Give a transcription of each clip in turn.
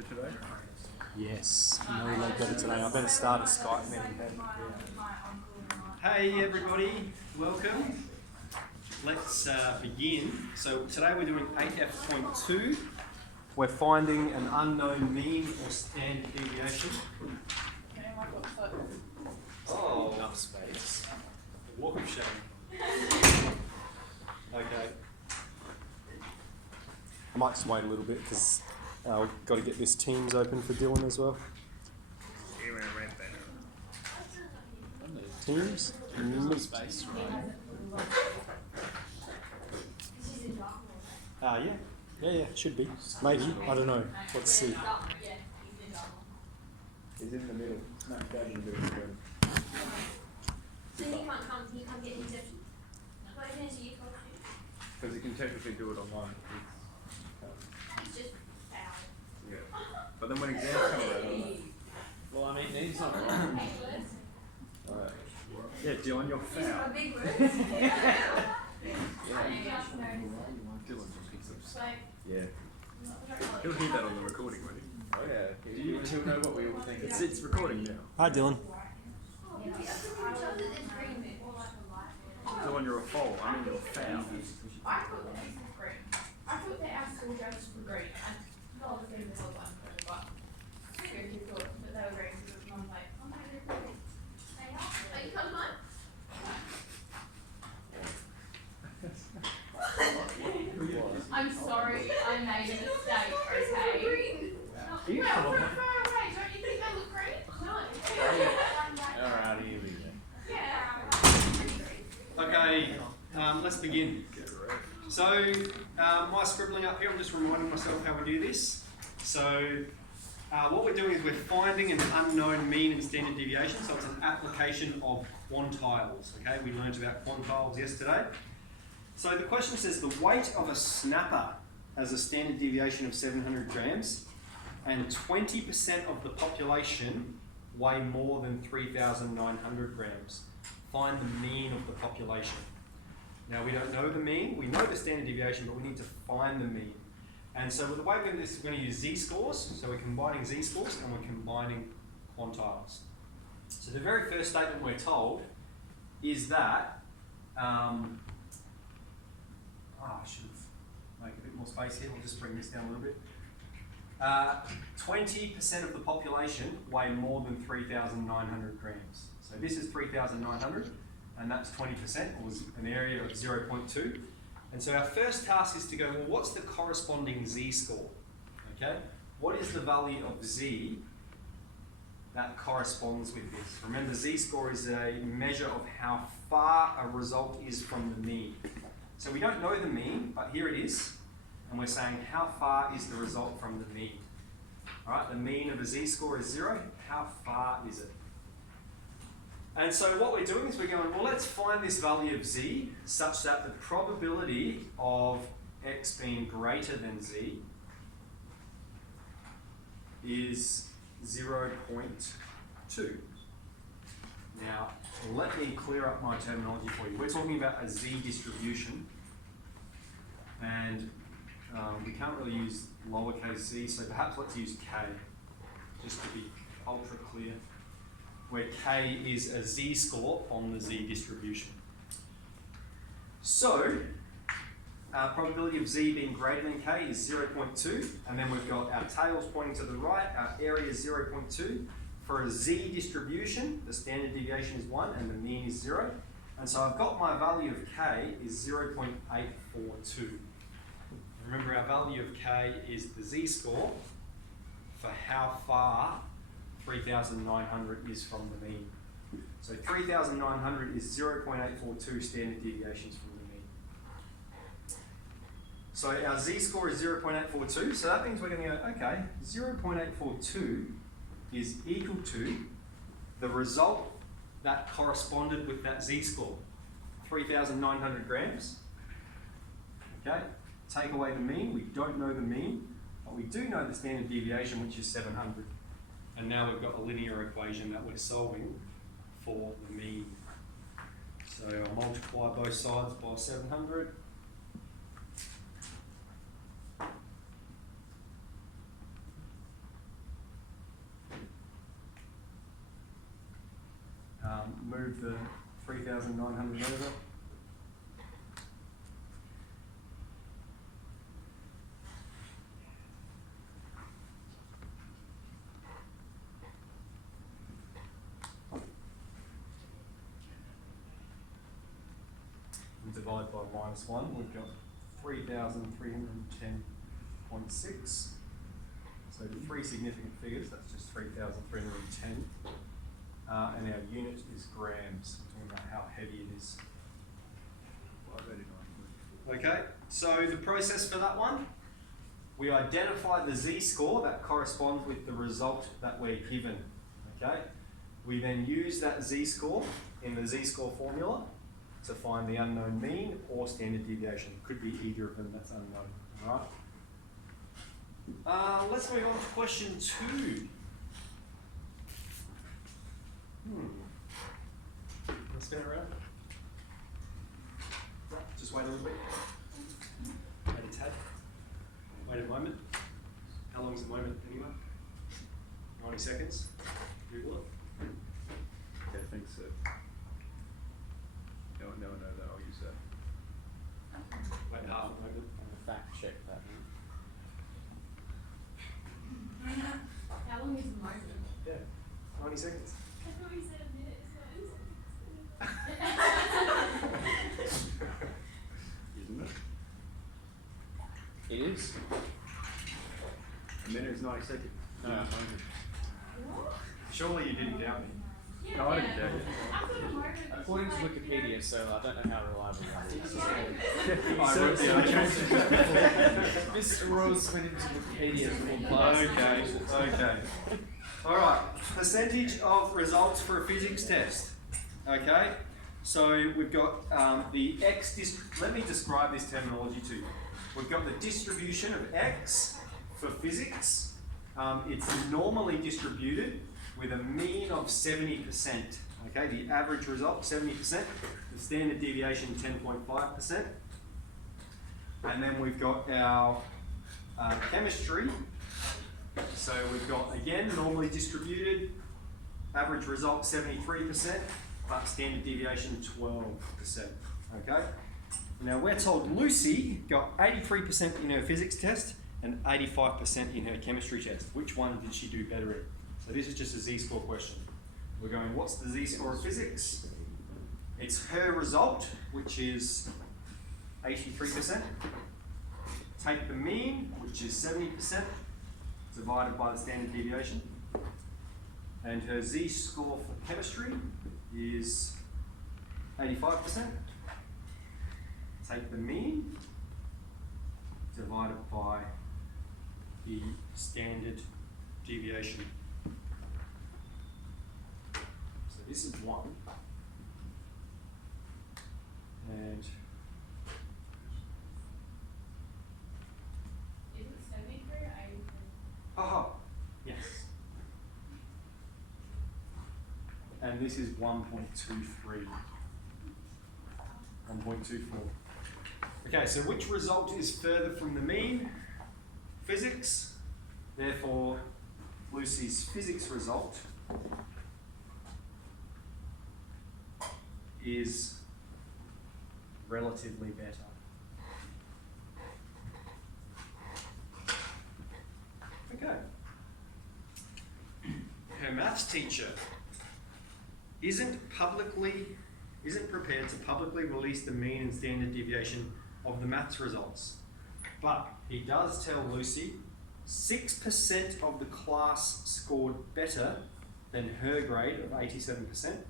better today? Yes, no leg better today. I better start a Skype meeting then. Hey everybody, welcome. Let's begin. So today we're doing 8f.2. We're finding an unknown mean or standard deviation. Oh, Enough space. the walk of shame. Okay. I might just wait a little bit because I've got to get this Teams open for Dylan as well. Teams? Space, right? Yeah, should be. Maybe, I don't know. Let's see. He's in the middle. No, Dad's in the middle. So he can't come get his interview? Because he can technically do it online. It's just foul. Yeah. But then when exams come around, well, I mean, he's not wrong. Alright. Yeah, Dylan, you're foul. Big words. Dylan just picks up. Yeah. He'll hear that on the recording, won't he? Oh yeah. He'll know what we all think. It's recording now. Hi, Dylan. Dylan, you're a foul. I mean, you're foul. I thought that this was green. I thought that our school dresses were green. And not the same as one, but you thought that they were green. So I was like, oh my god, they are. Are you coming on? I'm sorry, I made a mistake, okay? Are you Well, foul? we're far away. Don't you think they look green? No. Alright, here we go. Yeah. Okay, let's begin. So, my scribbling up here, I'm just reminding myself how we do this. So, what we're doing is we're finding an unknown mean and standard deviation. So it's an application of quantiles. Okay, we learned about quantiles yesterday. So the question says the weight of a snapper has a standard deviation of 700 grams and 20% of the population weigh more than 3,900 grams. Find the mean of the population. Now we don't know the mean, we know the standard deviation, but we need to find the mean. And so the way we're going to do this, we're going to use z-scores. So we're combining z-scores and we're combining quantiles. So the very first statement we're told is that, I should make a bit more space here, we'll just bring this down a little bit. 20% of the population weigh more than 3,900 grams. So this is 3,900 and that's 20%, or an area of 0.2. And so our first task is to go, well, what's the corresponding z-score? Okay, what is the value of z that corresponds with this? Remember, z-score is a measure of how far a result is from the mean. So we don't know the mean, but here it is. And we're saying how far is the result from the mean? All right, the mean of a z-score is 0. How far is it? And so what we're doing is we're going, well, let's find this value of z such that the probability of x being greater than z is 0.2. Now, let me clear up my terminology for you. We're talking about a z distribution, and we can't really use lowercase z, so perhaps let's use k, just to be ultra clear, where k is a z-score on the z distribution. So, our probability of z being greater than k is 0.2, and then we've got our tails pointing to the right, our area is 0.2. For a z distribution, the standard deviation is 1 and the mean is 0. And so I've got my value of k is 0.842. Remember, our value of k is the z-score for how far 3,900 is from the mean. So 3,900 is 0.842 standard deviations from the mean. So our z-score is 0.842, so that means we're going to go, okay, 0.842 is equal to the result that corresponded with that z-score, 3,900 grams. Okay, take away the mean, we don't know the mean, but we do know the standard deviation, which is 700. And now we've got a linear equation that we're solving for the mean. So I'll multiply both sides by 700. move the 3,900 over. And divide by -1, we've got 3,310.6. So three significant figures, that's just 3,310. And our unit is grams, talking about how heavy it is. 589. Okay, so the process for that one, we identify the z-score that corresponds with the result that we're given. Okay, we then use that z-score in the z-score formula to find the unknown mean or standard deviation. Could be either of them, that's unknown. All right. Let's move on to question 2. Let's spin it around. Just wait a little bit. Wait a tad. Wait a moment. How long is the moment anyway? 90 seconds. Google it. Yeah, I think so. No one knows that. I'll use that. Wait half a moment. Fact check that. How long is the moment? Yeah. 90 seconds. I thought you said a minute. Isn't it? It is. A minute is 90 seconds. No, What? Surely you didn't doubt me. Yeah, No, I didn't doubt you. I thought a moment was according to like, Wikipedia, so I don't know how reliable that is. I wrote the article. Mr. Rose went into Wikipedia for Okay, okay. Alright, percentage of results for a physics test. Okay, so we've got the x, let me describe this terminology to you. We've got the distribution of x for physics. It's normally distributed with a mean of 70%. Okay, the average result 70%, the standard deviation 10.5%. And then we've got our chemistry. So we've got, again, normally distributed, average result 73%, but standard deviation 12%. Okay? Now we're told Lucy got 83% in her physics test and 85% in her chemistry test. Which one did she do better in? So this is just a z-score question. We're going, what's the z-score of physics? It's her result, which is 83%. Take the mean, which is 70%, divided by the standard deviation. And her z-score for chemistry is 85%. Take the mean, divided by the standard deviation. So this is 1. And Is it 73 or 83? oh, yes. And this is 1.23. 1.24. Okay, so which result is further from the mean? Physics. Therefore, Lucy's physics result is relatively better. Okay. Her maths teacher isn't prepared to publicly release the mean and standard deviation of the maths results. But he does tell Lucy 6% of the class scored better than her grade of 87%,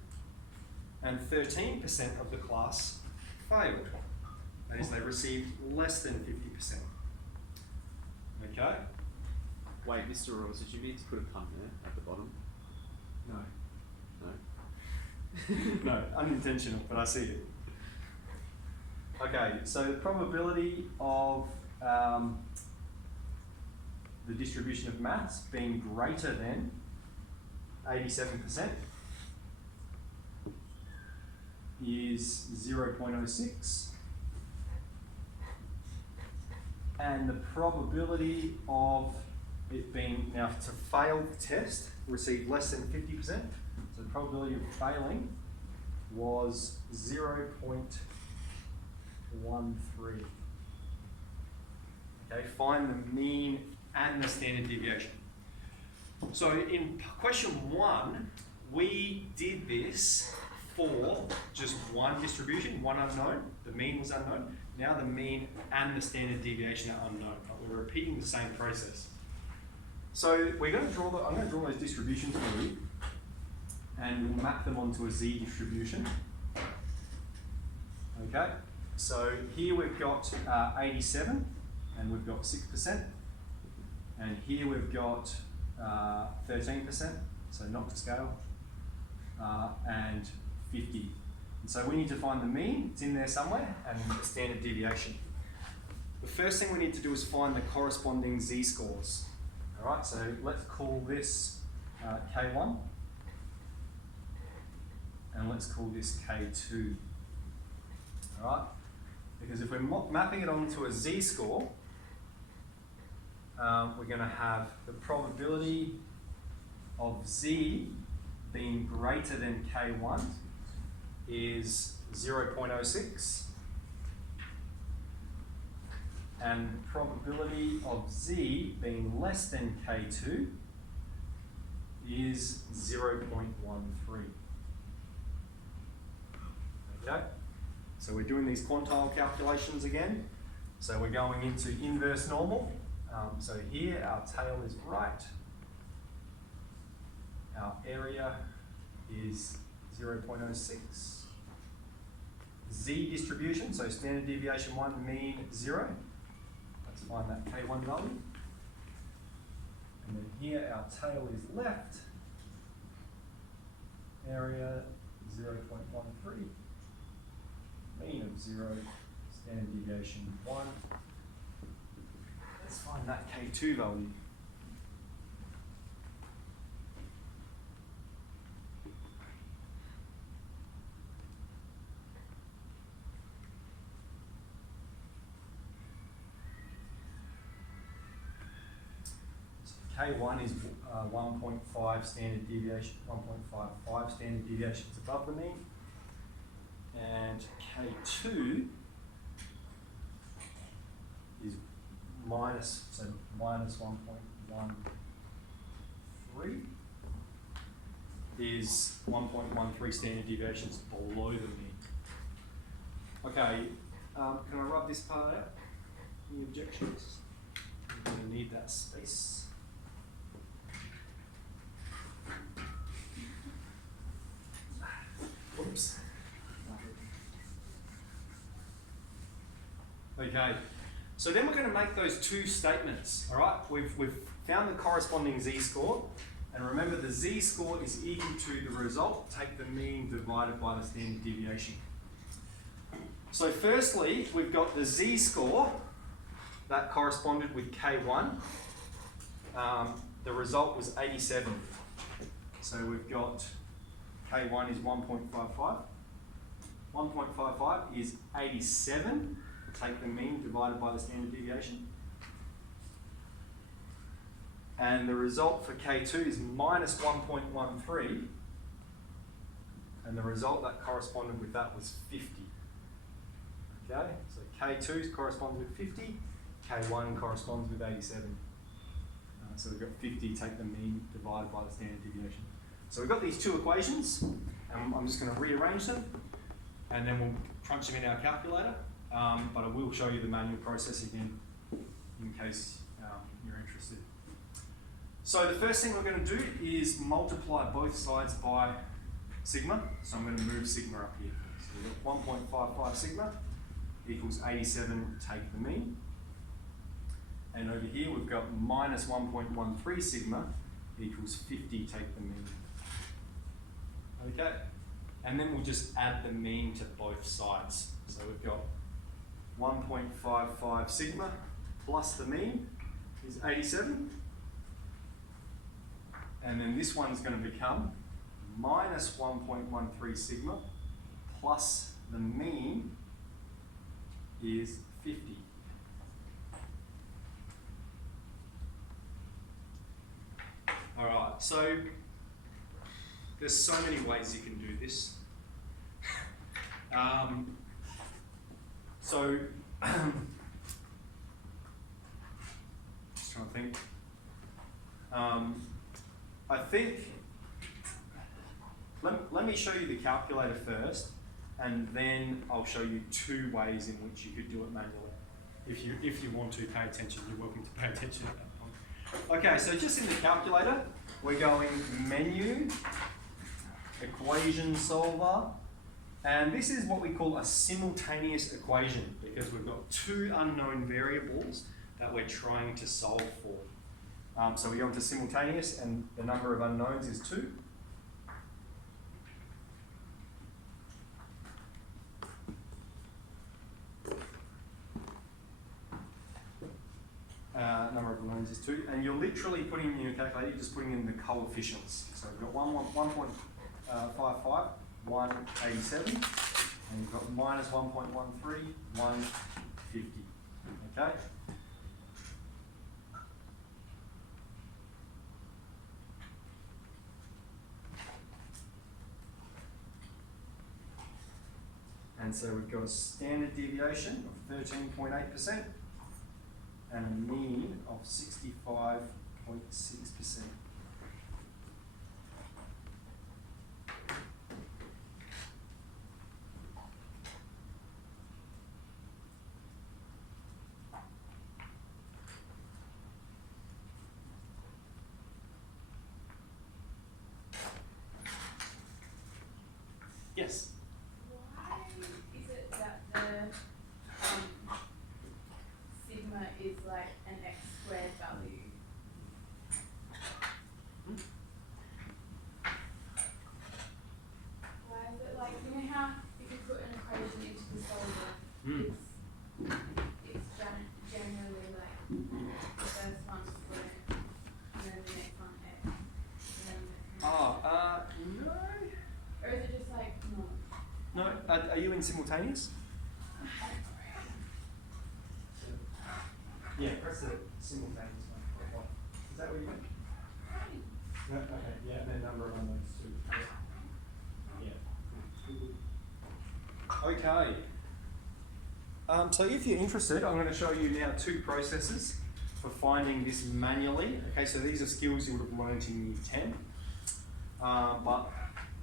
and 13% of the class failed. That is, they received less than 50%. Okay? Wait, Mr. Rose, did you need to put a pun there at the bottom? No. No? No, unintentional, but I see it. Okay, so the probability of the distribution of mass being greater than 87% is 0.06. And the probability of it being, now to fail the test, receive less than 50%, so the probability of failing was 0.13. Okay, find the mean and the standard deviation. So in question 1, we did this for just one distribution, one unknown. The mean was unknown. Now the mean and the standard deviation are unknown. But we're repeating the same process. So we're going to draw I'm going to draw those distributions for you, and we'll map them onto a z distribution. Okay. So here we've got 87, and we've got 6%, and here we've got 13%, so not to scale, and 50. And so we need to find the mean, it's in there somewhere, and the standard deviation. The first thing we need to do is find the corresponding z-scores. All right, so let's call this K1, and let's call this K2. All right, because if we're mapping it onto a z-score, we're going to have the probability of z being greater than K1 is 0.06, and the probability of z being less than K2 is 0.13. Okay, so we're doing these quantile calculations again. So we're going into inverse normal. So here our tail is right, our area is 0.06. Z distribution, so standard deviation 1, mean 0. Let's find that K1 value. And then here our tail is left, area 0.13, mean of 0, standard deviation 1. Let's find that K2 value. K1 is 1.5 standard deviation, 1.55 standard deviations above the mean, and K2 is minus 1.13 is 1.13 standard deviations below the mean. Okay, can I rub this part out? Any objections? I'm going to need that space. Oops. Okay, so then we're going to make those two statements, all right? We've found the corresponding z-score, and remember the z-score is equal to the result, take the mean divided by the standard deviation. So firstly, we've got the z-score that corresponded with K1. The result was 87. So we've got K1 is 1.55. 1.55 is 87. Take the mean divided by the standard deviation. And the result for K2 is minus 1.13. And the result that corresponded with that was 50. Okay, so K2 corresponds with 50. K1 corresponds with 87. So we've got 50, take the mean divided by the standard deviation. So we've got these two equations, and I'm just going to rearrange them, and then we'll crunch them in our calculator. But I will show you the manual process again, in case you're interested. So the first thing we're going to do is multiply both sides by sigma. So I'm going to move sigma up here. So we've got 1.55 sigma equals 87, take the mean. And over here we've got minus 1.13 sigma equals 50, take the mean. Okay, and then we'll just add the mean to both sides. So we've got 1.55 sigma plus the mean is 87. And then this one's going to become minus 1.13 sigma plus the mean is 50. All right, so there's so many ways you can do this. So, just trying to think. I think, let me show you the calculator first, and then I'll show you two ways in which you could do it manually. If you want to pay attention, you're welcome to pay attention at that point. Okay, so just in the calculator, we're going menu, equation solver, and this is what we call a simultaneous equation because we've got two unknown variables that we're trying to solve for. So we go into simultaneous and the number of unknowns is 2. Number of unknowns is 2, and you're literally putting in your calculator, you're just putting in the coefficients. So we've got 1.55, 187, and you've got minus 1.13, 150. Okay? And so we've got a standard deviation of 13.8% and a mean of 65.6%. Yes? Why is it that the sigma is like an x squared value? Why is it like, you know how if you put an equation into the solver, it's generally like the first one squared, and then the next one x, and then the next one. No. Or is it just like, no? No, are you in simultaneous? Yeah, press the simultaneous one. Is that what you meant? No, okay, yeah, and then number of unknowns too. Yeah. Okay. So if you're interested, I'm going to show you now two processes for finding this manually. Okay, so these are skills you would have learned in Year 10. But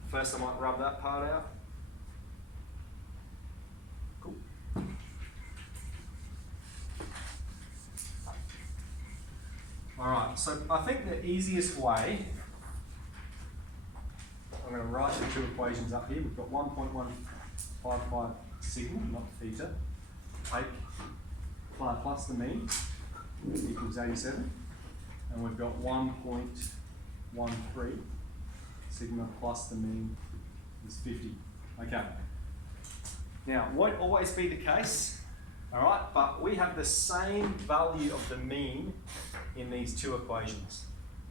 first I might rub that part out. Cool. Alright, so I think the easiest way, I'm going to write the two equations up here. We've got 1.155 sigma, not theta, take plus the mean equals 87, and we've got 1.13 sigma plus the mean is 50. Okay. Now, won't always be the case, all right, but we have the same value of the mean in these two equations,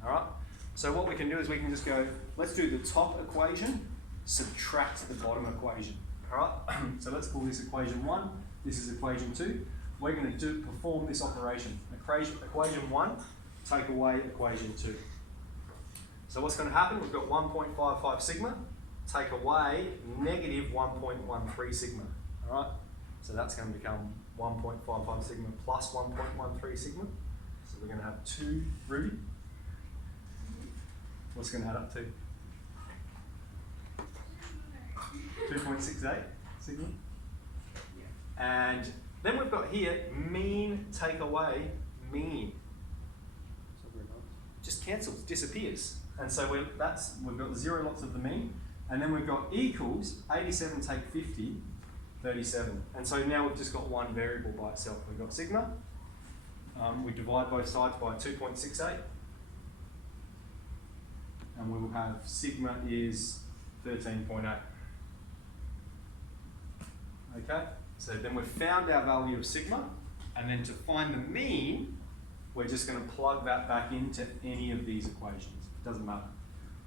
all right? So what we can do is we can just go, let's do the top equation, subtract the bottom equation, all right? So let's call this equation 1, this is equation 2. We're going to perform this operation. Equation 1, take away equation 2. So what's going to happen, we've got 1.55 sigma, take away negative 1.13 sigma, all right? So that's going to become 1.55 sigma plus 1.13 sigma. So we're going to have 2, Ruby. What's going to add up to? 2.68 sigma. And then we've got here mean take away mean. Just cancels, disappears. And so we've got the 0 lots of the mean, and then we've got equals 87 take 50, 37. And so now we've just got one variable by itself. We've got sigma. We divide both sides by 2.68, and we will have sigma is 13.8. Okay, so then we've found our value of sigma, and then to find the mean, we're just going to plug that back into any of these equations. It doesn't matter.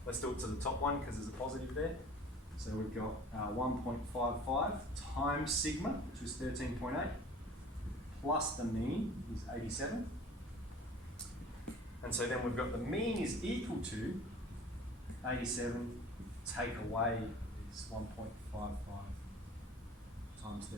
Let's do it to the top one because there's a positive there. So we've got 1.55 times sigma, which was 13.8, plus the mean is 87. And so then we've got the mean is equal to 87, take away is 1.55. times 13.8.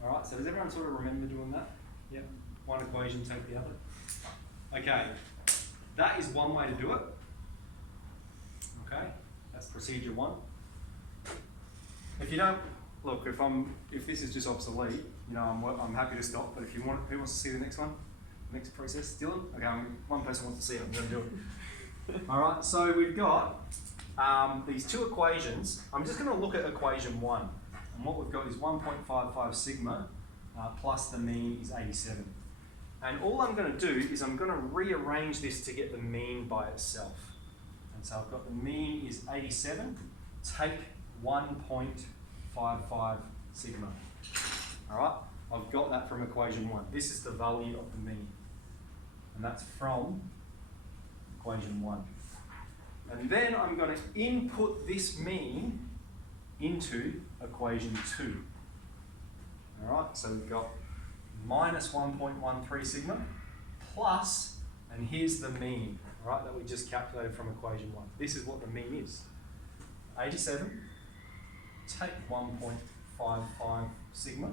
Alright, so does everyone sort of remember doing that? Yep. One equation, take the other. Okay, that is one way to do it. Okay, that's procedure one. If you don't, look, if this is just obsolete, you know, I'm happy to stop, but if you want, who wants to see the next one? Next process, Dylan? Okay, one person wants to see it, I'm going to do it. Alright, so we've got these two equations. I'm just going to look at equation one. And what we've got is 1.55 sigma plus the mean is 87. And all I'm going to do is I'm going to rearrange this to get the mean by itself. And so I've got the mean is 87, take 1.55 sigma. Alright, I've got that from equation one. This is the value of the mean. And that's from equation one. And then I'm going to input this mean into equation 2. Alright, so we've got minus 1.13 sigma plus, and here's the mean, right, that we just calculated from equation 1. This is what the mean is. 87, take 1.55 sigma,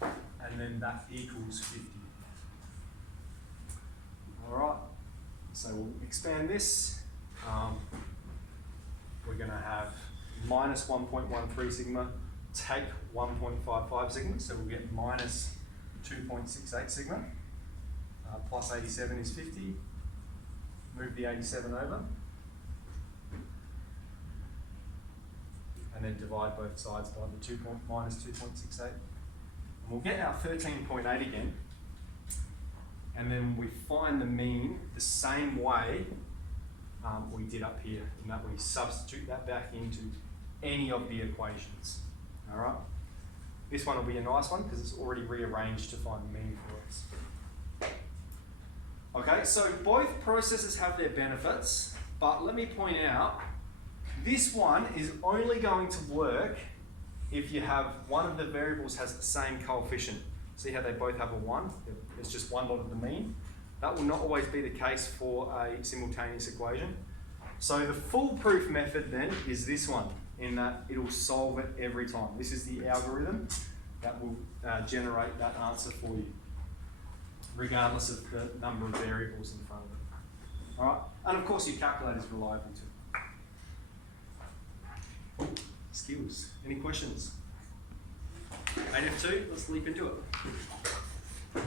and then that equals 50. Alright, so we'll expand this. We're going to have minus 1.13 sigma, take 1.55 sigma, so we'll get minus 2.68 sigma, plus 87 is 50, move the 87 over, and then divide both sides by the minus 2.68, and we'll get our 13.8 again, and then we find the mean the same way we did up here, in that we substitute that back into any of the equations. Alright? This one will be a nice one because it's already rearranged to find the mean for us. Okay, so both processes have their benefits, but let me point out, this one is only going to work if you have one of the variables has the same coefficient. See how they both have a 1? It's just one lot of the mean. That will not always be the case for a simultaneous equation. So the foolproof method then is this one, in that it'll solve it every time. This is the algorithm that will generate that answer for you, regardless of the number of variables in front of it. All right, and of course your calculator is reliable too. Skills. Any questions? 8f.2, let's leap into it.